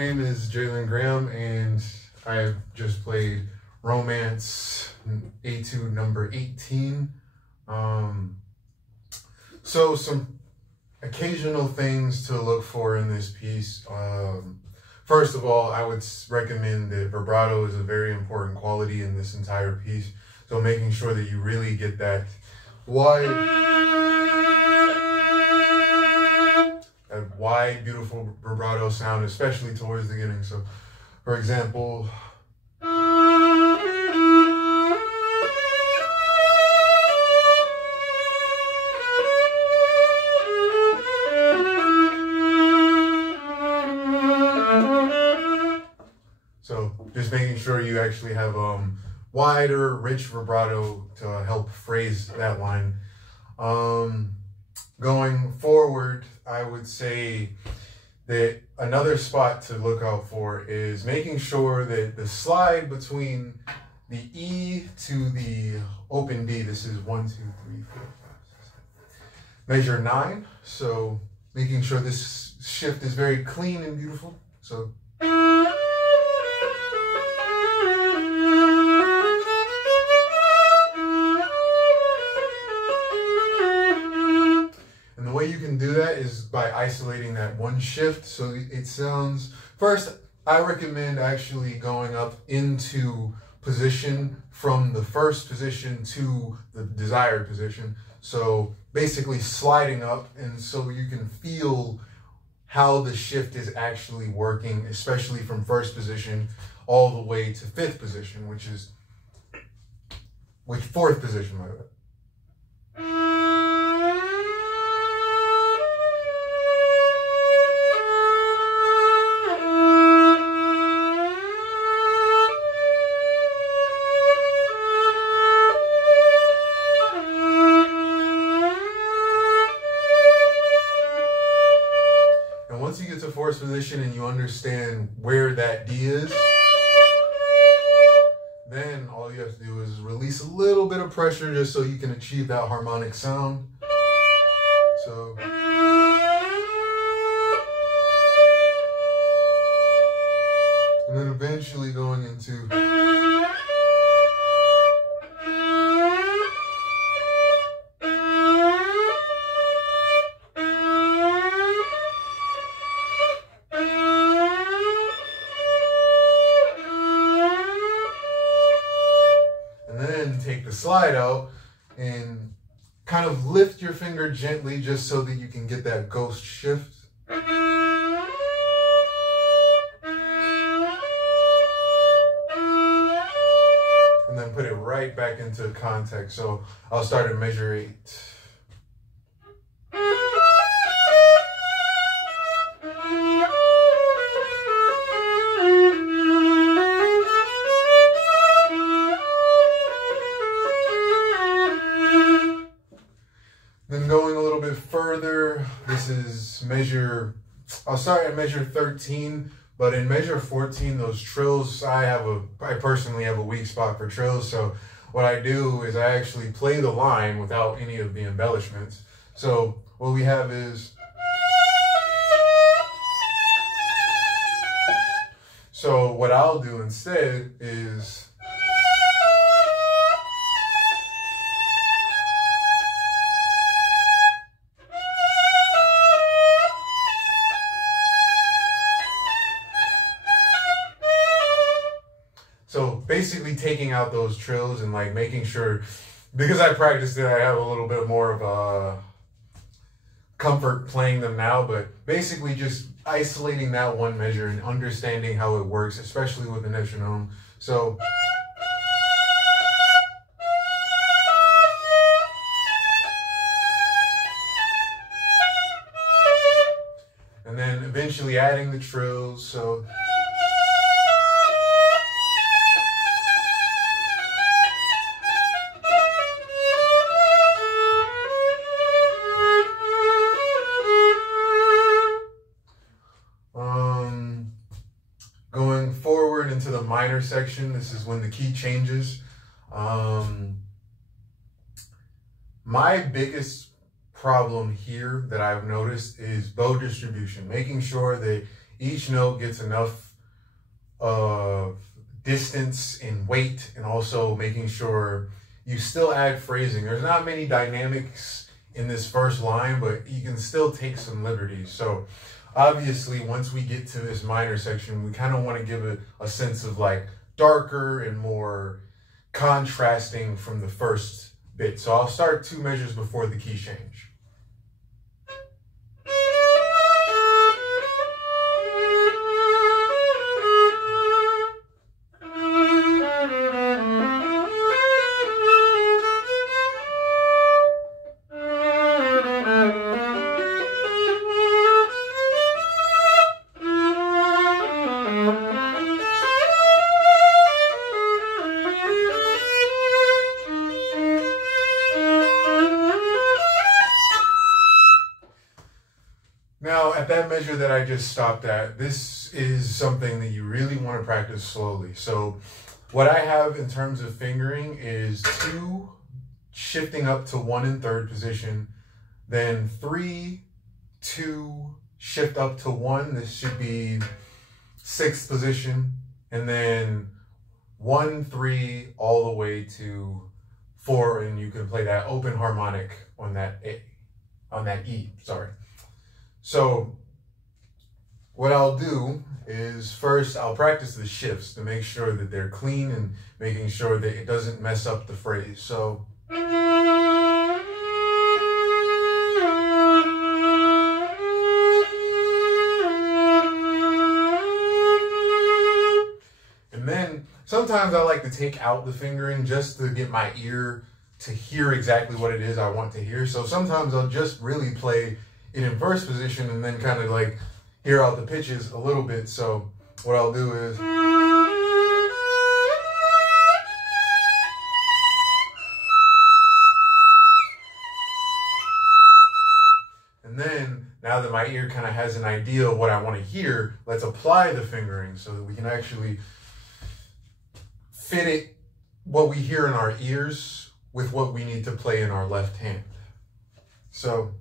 name is Jalen Graham, and I just played Romance Etude number 18. So some occasional things to look for in this piece. First of all, I would recommend that vibrato is a very important quality in this entire piece. So making sure that you really get that wide, beautiful vibrato sound, especially towards the beginning. So, for example, so just making sure you actually have wider, rich vibrato to help phrase that line. Going forward, I would say that another spot to look out for is making sure that the slide between the E to the open D, this is 1, 2, 3, 4, 5, 6, 7, measure 9. So making sure this shift is very clean and beautiful. So the way you can do that is by isolating that one shift so it sounds. First, I recommend actually going up into position from the first position to the desired position. So basically sliding up, and so you can feel how the shift is actually working, especially from first position all the way to fifth position, fourth position, by the way. Once you get to fourth position and you understand where that D is, then all you have to do is release a little bit of pressure just so you can achieve that harmonic sound. So and then eventually going into take the slide out and kind of lift your finger gently just so that you can get that ghost shift. And then put it right back into context. So I'll start at measure 8. Then going a little bit further, this is I'll start at measure 13, but in measure 14, those trills, I personally have a weak spot for trills. So what I do is I actually play the line without any of the embellishments. So what we have is, so what I'll do instead is, so basically taking out those trills and like making sure, because I practiced it, I have a little bit more of a comfort playing them now, but basically just isolating that one measure and understanding how it works, especially with the metronome. So and then eventually adding the trills. So going forward into the minor section, this is when the key changes. My biggest problem here that I've noticed is bow distribution, making sure that each note gets enough distance and weight, and also making sure you still add phrasing. There's not many dynamics in this first line, but you can still take some liberties. So obviously, once we get to this minor section, we kind of want to give it a sense of like darker and more contrasting from the first bit. So I'll start 2 measures before the key change. Now, at that measure that I just stopped at, this is something that you really want to practice slowly. So what I have in terms of fingering is 2 shifting up to 1 in 3rd position, then 3, 2, shift up to 1. This should be 6th position, and then 1, 3, all the way to 4, and you can play that open harmonic on that E, sorry. So what I'll do is first I'll practice the shifts to make sure that they're clean and making sure that it doesn't mess up the phrase. So and then sometimes I like to take out the fingering just to get my ear to hear exactly what it is I want to hear. So sometimes I'll just really play it in first position and then kind of like hear out the pitches a little bit. So what I'll do is, and then now that my ear kind of has an idea of what I want to hear, let's apply the fingering so that we can actually fit it, what we hear in our ears, with what we need to play in our left hand. So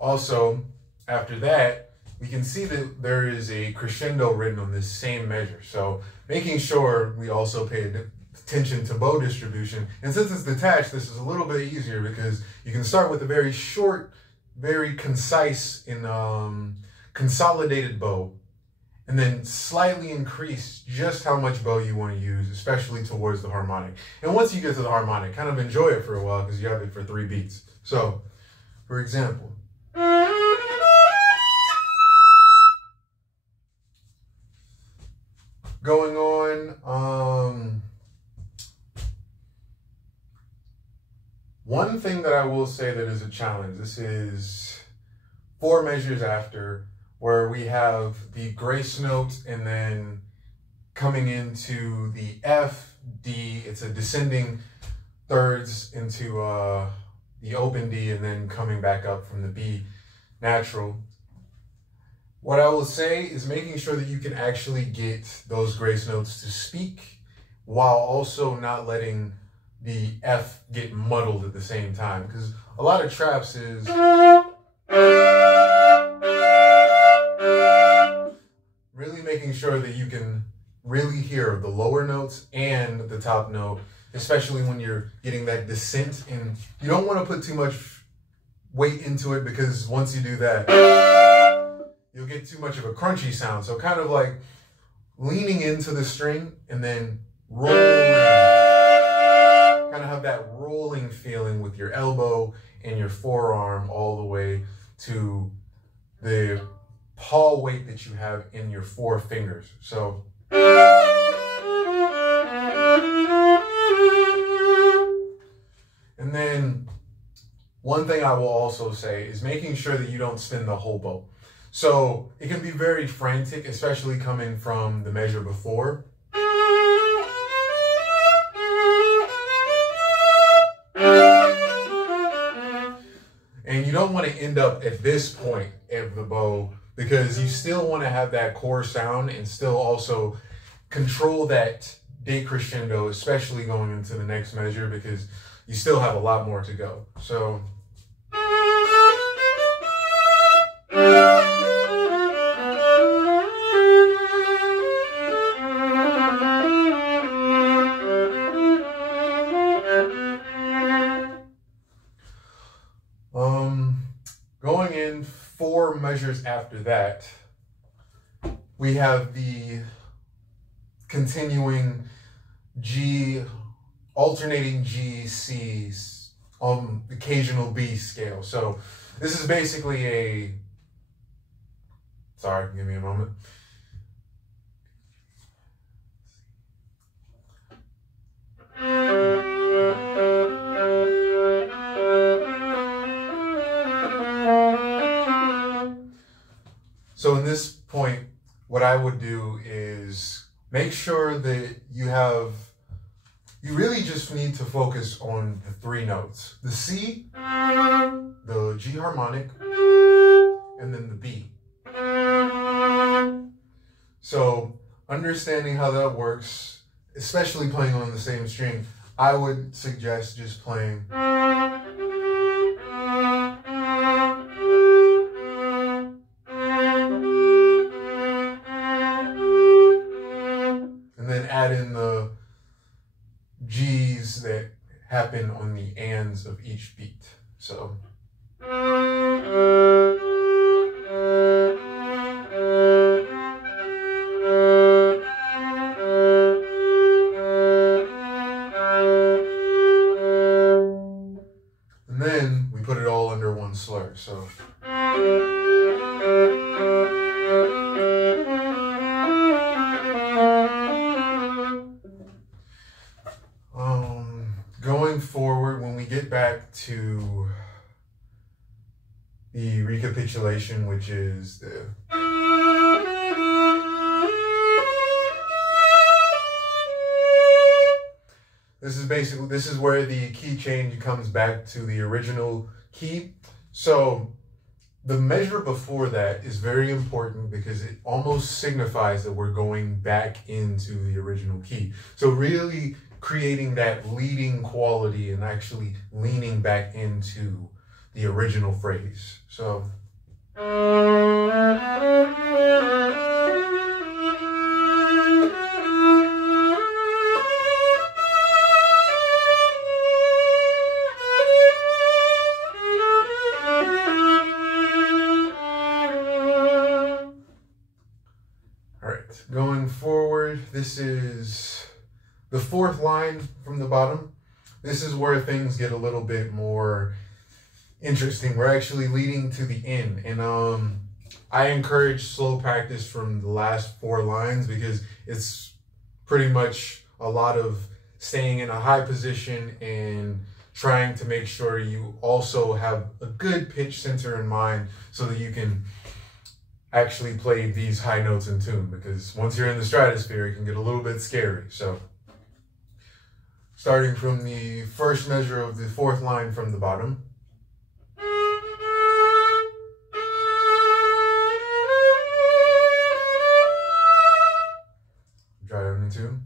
also, after that, we can see that there is a crescendo written on this same measure. So making sure we also pay attention to bow distribution. And since it's detached, this is a little bit easier because you can start with a very short, very concise and consolidated bow, and then slightly increase just how much bow you want to use, especially towards the harmonic. And once you get to the harmonic, kind of enjoy it for a while because you have it for 3 beats. So, for example, going on, one thing that I will say that is a challenge, this is 4 measures after, where we have the grace note and then coming into the F, D, it's a descending thirds into the open D, and then coming back up from the B natural. What I will say is making sure that you can actually get those grace notes to speak while also not letting the F get muddled at the same time. Because a lot of traps is really making sure that you can really hear the lower notes and the top note, especially when you're getting that descent. And you don't want to put too much weight into it because once you do that, you'll get too much of a crunchy sound. So kind of like leaning into the string and then rolling. Kind of have that rolling feeling with your elbow and your forearm all the way to the paw weight that you have in your 4 fingers. So and then one thing I will also say is making sure that you don't spin the whole bow. So it can be very frantic, especially coming from the measure before. And you don't want to end up at this point of the bow because you still want to have that core sound and still also control that decrescendo, especially going into the next measure because you still have a lot more to go. So Going in 4 measures after that, we have the continuing G, alternating G, C, occasional B scale. So this is basically a, sorry, give me a moment. So in this point, what I would do is make sure that you really just need to focus on the 3 notes. The C, the G harmonic, and then the B. So understanding how that works, especially playing on the same string, I would suggest just playing. And then add in the G's that happen on the ands of each beat. So. And then we put it all under one slur. So. Going forward, when we get back to the recapitulation, which is the this is where the key change comes back to the original key. So the measure before that is very important because it almost signifies that we're going back into the original key. So really creating that leading quality and actually leaning back into the original phrase. So. All right, going forward, this is the 4th line from the bottom. This is where things get a little bit more interesting. We're actually leading to the end. And I encourage slow practice from the last 4 lines because it's pretty much a lot of staying in a high position and trying to make sure you also have a good pitch center in mind so that you can actually play these high notes in tune, because once you're in the stratosphere, it can get a little bit scary. So starting from the first measure of the 4th line from the bottom. Dry down in tune.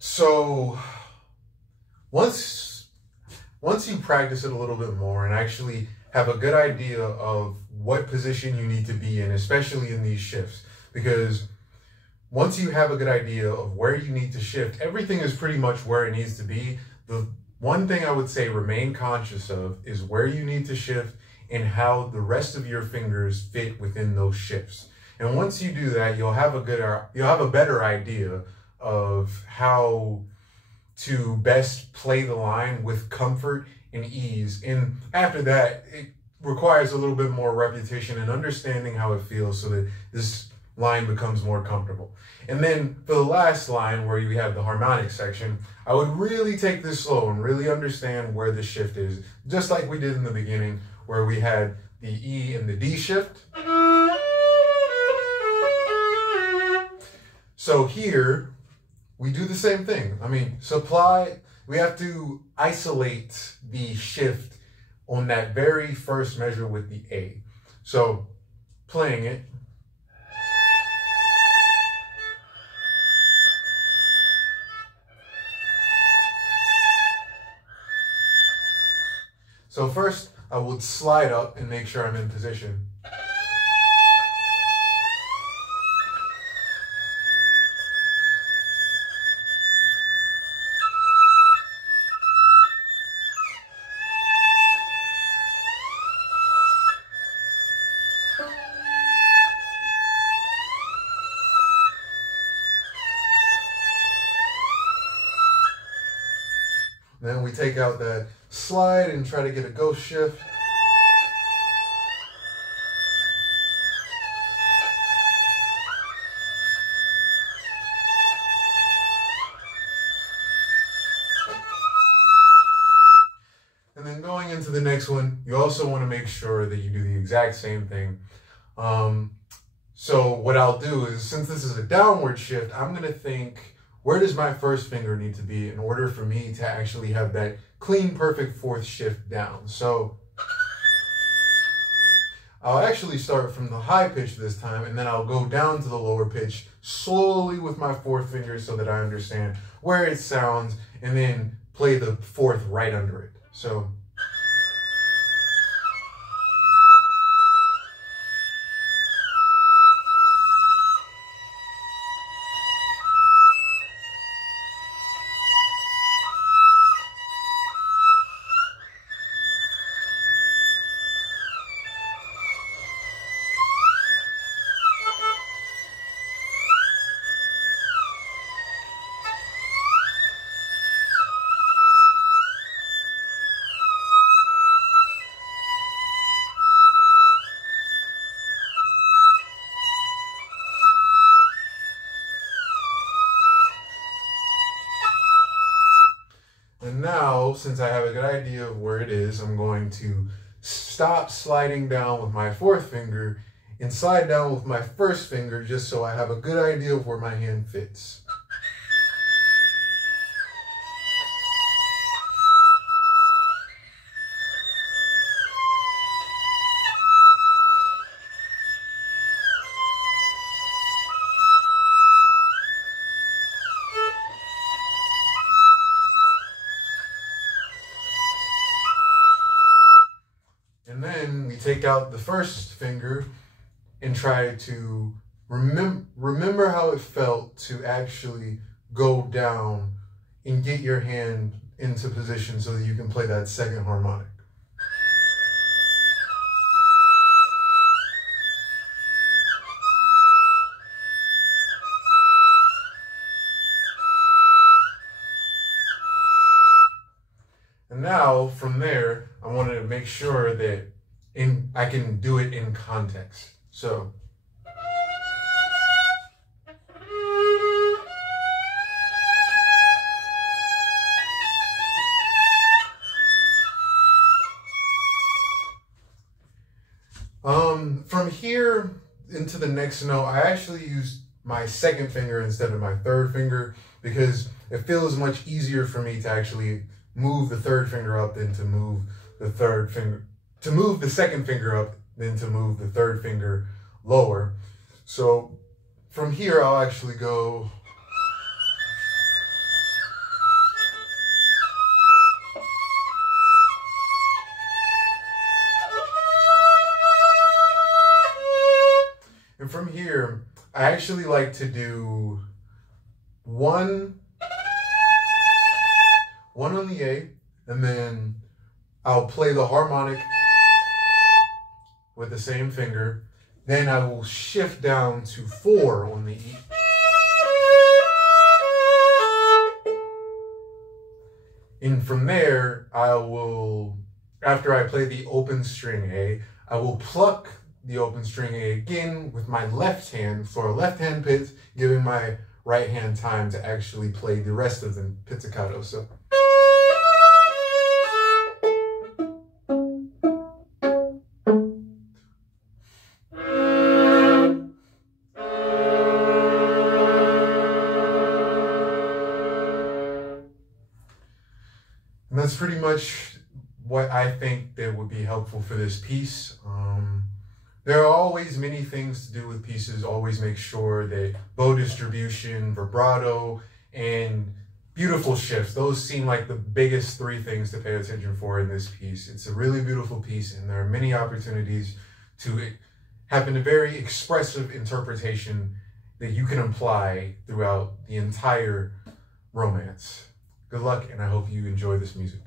So once you practice it a little bit more and actually have a good idea of what position you need to be in, especially in these shifts, because once you have a good idea of where you need to shift, everything is pretty much where it needs to be. The one thing I would say remain conscious of is where you need to shift and how the rest of your fingers fit within those shifts. And once you do that, you'll have a better idea of how to best play the line with comfort and E's. And after that, it requires a little bit more repetition and understanding how it feels so that this line becomes more comfortable. And then for the last line where you have the harmonic section, I would really take this slow and really understand where the shift is, just like we did in the beginning where we had the E and the D shift. So here we do the same thing. I mean, we have to isolate the shift on that very first measure with the A. So playing it. So first, I would slide up and make sure I'm in position. Then we take out that slide and try to get a ghost shift. And then going into the next one, you also want to make sure that you do the exact same thing. So what I'll do is, since this is a downward shift, I'm going to think, where does my first finger need to be in order for me to actually have that clean, perfect fourth shift down? So I'll actually start from the high pitch this time, and then I'll go down to the lower pitch slowly with my fourth finger so that I understand where it sounds, and then play the fourth right under it. So. And now, since I have a good idea of where it is, I'm going to stop sliding down with my fourth finger and slide down with my first finger just so I have a good idea of where my hand fits. And then we take out the first finger and try to remember how it felt to actually go down and get your hand into position so that you can play that second harmonic. And now, from there, I wanted to make sure that I can do it in context. So. From here into the next note, I actually used my second finger instead of my third finger because it feels much easier for me to actually move the third finger up than to move the second finger up than to move the third finger lower. So from here, I'll actually go. And from here, I actually like to do one on the A, and then I'll play the harmonic with the same finger. Then I will shift down to 4 on the E. And from there, after I play the open string A, I will pluck the open string A again with my left hand for a left hand pizz, giving my right hand time to actually play the rest of the pizzicato. So. And that's pretty much what I think that would be helpful for this piece. There are always many things to do with pieces. Always make sure that bow distribution, vibrato, and beautiful shifts. Those seem like the biggest three things to pay attention for in this piece. It's a really beautiful piece, and there are many opportunities to have a very expressive interpretation that you can apply throughout the entire romance. Good luck, and I hope you enjoy this music.